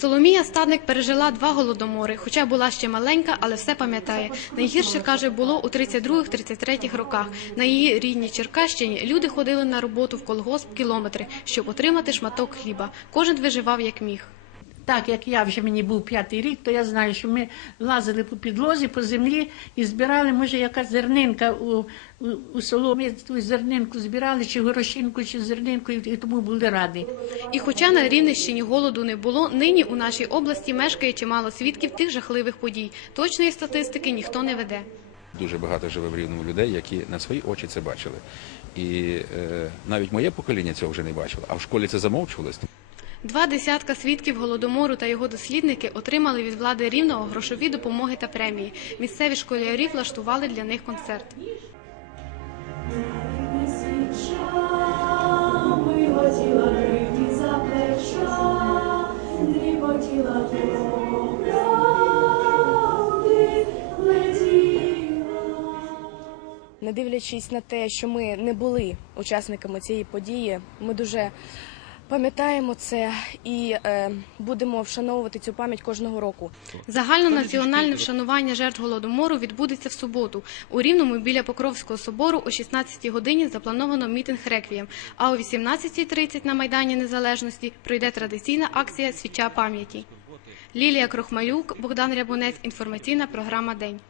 Соломія Стадник пережила два голодомори, хоча була ще маленька, але все пам'ятає. Найгірше каже, було у 32-33 роках. На її рідній Черкащині люди ходили на роботу в колгосп кілометри, щоб отримати шматок хліба. Кожен виживав як міг. Так як я вже мені був п'ятий рік, то я знаю, що ми лазили по підлозі, по землі і збирали, може, якась зернинка у, у, у село. Ми ту зернинку збирали, чи горошинку, чи зернинку, і, і тому були раді. І хоча на Рівненщині голоду не було, нині у нашій області мешкає чимало свідків тих жахливих подій. Точної статистики ніхто не веде. Дуже багато живе в рівному людей, які на свої очі це бачили. І е, навіть моє покоління цього вже не бачило, а в школі це замовчувалось. Два десятка свідків голодомору та його дослідники отримали від влади рівного грошові допомоги та премії. Місцеві школярі влаштували для них концерт. Не дивлячись на те, що ми не були учасниками цієї події, ми дуже пам'ятаємо це і е, будемо вшановувати цю пам'ять кожного року. Загальнонаціональне вшанування жертв голодомору відбудеться в суботу. У Рівному біля Покровського собору о 16 годині заплановано мітинг реквієм. А о 18.30 на Майдані Незалежності пройде традиційна акція Свіча пам'яті. Лілія Крохмалюк, Богдан Рябунець. Інформаційна програма День.